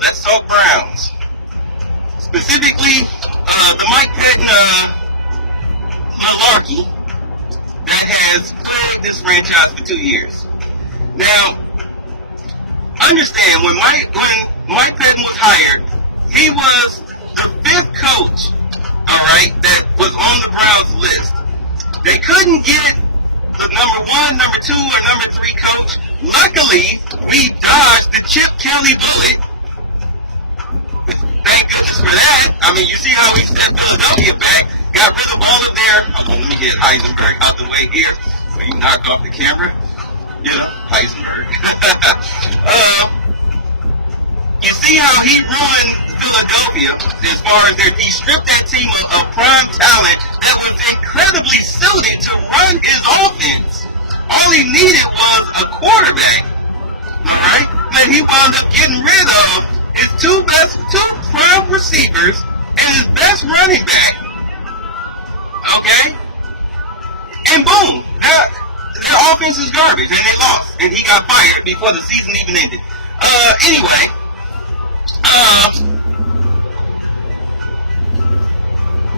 Let's talk Browns. Specifically, the Mike Pettine malarkey that has plagued this franchise for 2 years. Now, understand, when Mike Pettine was hired, he was the 5th coach, alright, that was on the Browns list. They couldn't get the number 1, number 2, or number 3 coach. Luckily, we dodged the Chip Kelly bullet. Thank goodness for that. I mean, you see how we set Philadelphia back, got rid of all of their... let me get Heisenberg out the way here so you knock off the camera. You know, Heisenberg. You see how he ruined Philadelphia as far as they stripped that team of prime talent that was incredibly suited to run his offense. All he needed was a quarterback, alright? But he wound up getting rid of his two prime receivers and his best running back, okay? And boom, their offense is garbage, and they lost, and he got fired before the season even ended. Anyway,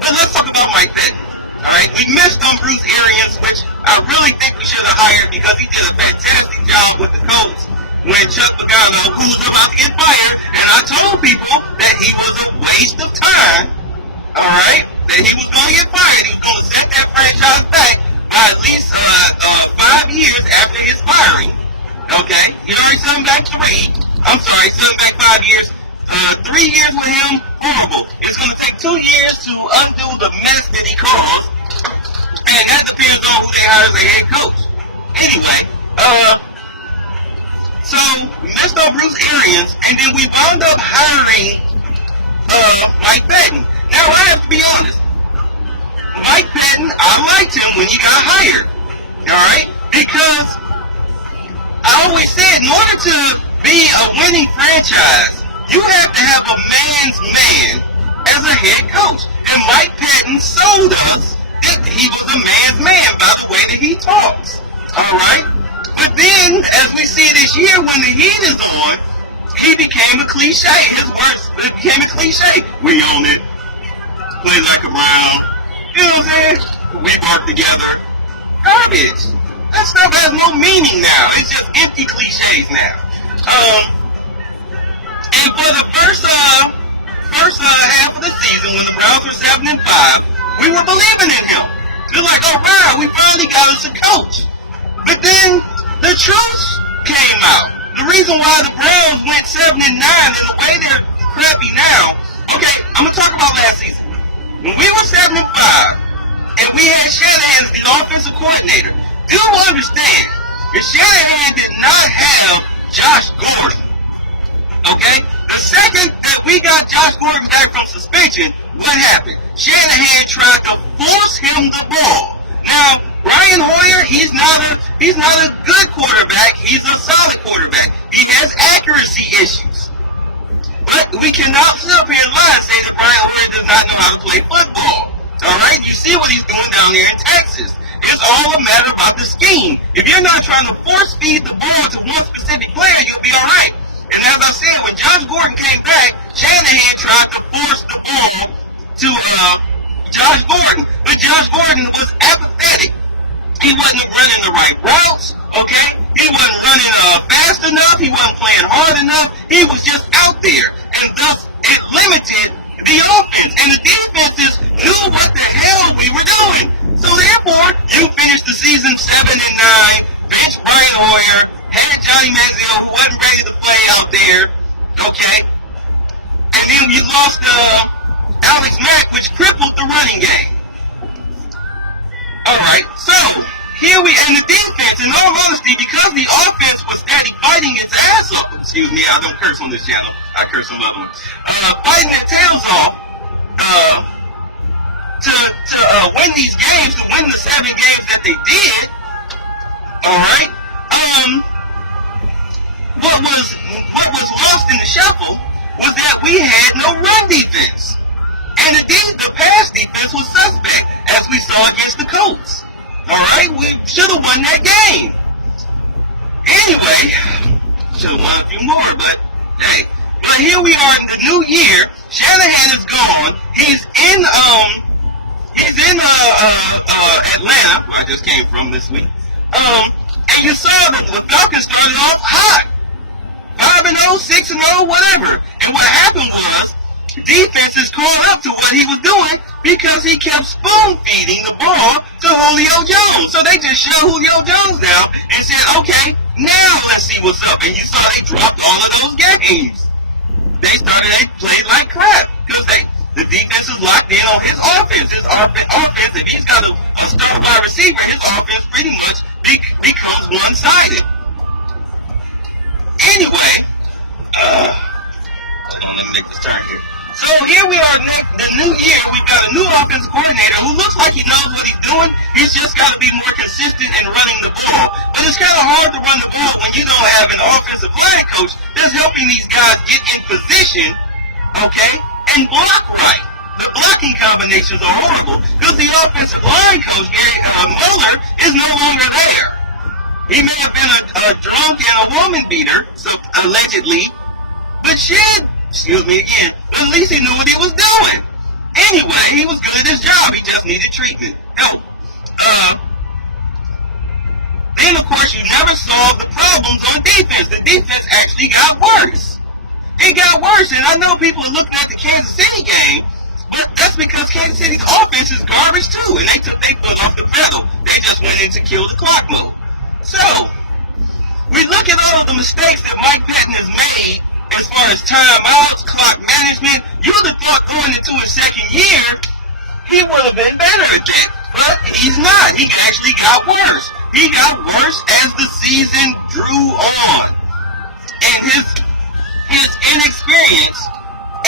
but let's talk about Mike Pettine. Alright, we missed on Bruce Arians, which I really think we should have hired because he did a fantastic job with the Colts when Chuck Pagano, who's about to get fired, and I told people that he was a waste of time, alright, that he was going to get fired. He was going to set that franchise back by at least 5 years after his firing. Okay, he already sent him back 3. I'm sorry, sent him back 5 years. 3 years with him, horrible. It's going to take 2 years to undo the mess that he caused, and that depends on who they hire as a head coach. Anyway, so we missed on Bruce Arians, and then we wound up hiring Mike Pettine. Now I have to be honest. Mike Pettine, I liked him when he got hired. Alright? Because I always said, in order to be a winning franchise, you have to have a man's man as a head coach. And Mike Pettine sold us that he was a man's man by the way that he talks. Alright? But then, as we see this year, when the heat is on, he became a cliche. His words became a cliche. We own it. Play like a Brown. You know what I'm saying? We work together. Garbage. That stuff has no meaning now. It's just empty cliches now. And for the first half of the season, when the Browns were 7-5, we were believing in him. We're like, all right, we finally got us a coach. But then the truth came out. The reason why the Browns went 7-9 and the way they're crappy now. Okay, I'm gonna talk about last season. When we were 7-5, and we had Shanahan as the offensive coordinator, do understand that Shanahan did not have Josh Gordon. Okay? The second that we got Josh Gordon back from suspension, what happened? Shanahan tried to force him the ball. Now, Brian Hoyer, he's not a good quarterback. He's a solid quarterback. He has accuracy issues. But we cannot sit up here and lie and say that Brian Hoyer does not know how to play football. Alright? You see what he's doing down there in Texas. It's all a matter about the scheme. If you're not trying to force feed the ball to one specific player, you'll be alright. And as I said, when Josh Gordon came back, Shanahan tried to force the ball to Josh Gordon. But Josh Gordon was apathetic. He wasn't running the right routes, okay? He wasn't running fast enough. He wasn't playing hard enough. He was just out there. And thus, it limited the offense. And the defenses knew what the hell we were doing. So therefore, you finished the season 7-9, bench Brian Hoyer, had Johnny Manziel, who wasn't ready to play out there, okay? And then you lost Alex Mack, which crippled the running game. Alright, so here we, and the defense, in all honesty, because the offense was steady fighting its ass off, excuse me, I don't curse on this channel, I curse some other ones, fighting their tails off, to win these games, to win the 7 games that they did, alright, what was lost in the shuffle was that we had no run defense. And indeed, the pass defense was suspect, as we saw against the Colts. Alright, we should have won that game. Anyway, Should have won a few more, but hey. But here we are in the new year. Shanahan is gone. He's in Atlanta, where I just came from this week. And you saw that the Falcons started off hot. 5-0, 6-0, whatever. And what happened was, defenses caught up to what he was doing because he kept spoon feeding the ball to Julio Jones. So they just shut Julio Jones down and said, okay, now let's see what's up. And you saw they dropped all of those games. They played like crap because the defense is locked in on his offense. His offense, if he's got a star wide receiver, his offense pretty much becomes one-sided. Anyway, hold on, let me make this turn here. So here we are, the new year. We've got a new offensive coordinator who looks like he knows what he's doing. He's just got to be more consistent in running the ball. But it's kind of hard to run the ball when you don't have an offensive line coach that's helping these guys get in position, okay, and block right. The blocking combinations are horrible because the offensive line coach, Mueller, is no longer there. He may have been a drunk and a woman beater, so allegedly, but shit. Excuse me again, but at least he knew what he was doing. Anyway, he was good at his job. He just needed treatment. Help. Then, of course, you never solved the problems on defense. The defense actually got worse. It got worse, and I know people are looking at the Kansas City game, but that's because Kansas City's offense is garbage, too, and they took their foot off the pedal. They just went into kill the clock mode. So, we look at all of the mistakes that Mike Pettine has made as far as timeouts, clock management. You would have thought going into his second year, he would have been better at that. But he's not. He actually got worse. He got worse as the season drew on. And his inexperience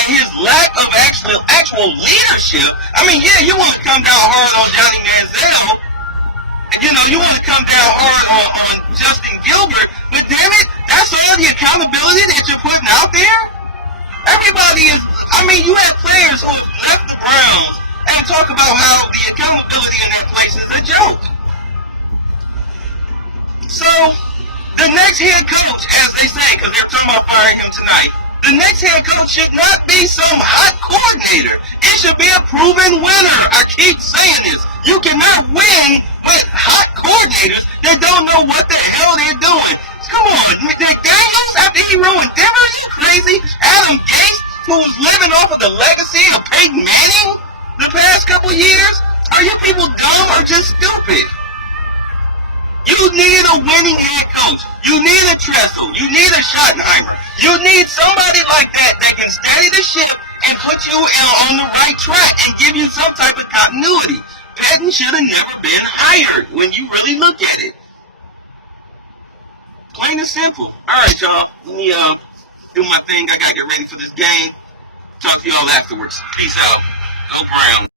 and his lack of actual leadership. I mean, yeah, you want to come down hard on Johnny Manziel. You know, you want to come down hard on Justin Gilbert, but damn it, that's all the accountability that you're putting out there? Everybody is, I mean, you have players who have left the Browns and talk about how the accountability in that place is a joke. So, the next head coach, as they say, because they're talking about firing him tonight, the next head coach should not be some hot coordinator. It should be a proven winner. I keep saying this. You cannot win with hot coordinators that don't know what the hell they're doing. Come on, McDaniels, after he ruined Denver, are you crazy? Adam Gase, who was living off of the legacy of Peyton Manning the past couple years? Are you people dumb or just stupid? You need a winning head coach. You need a Tressel. You need a Schottenheimer. You need somebody like that that can steady the ship and put you on the right track and give you some type of continuity. Pettine should have never been hired when you really look at it. Plain and simple. All right, y'all. Let me do my thing. I got to get ready for this game. Talk to y'all afterwards. Peace out. Go Browns.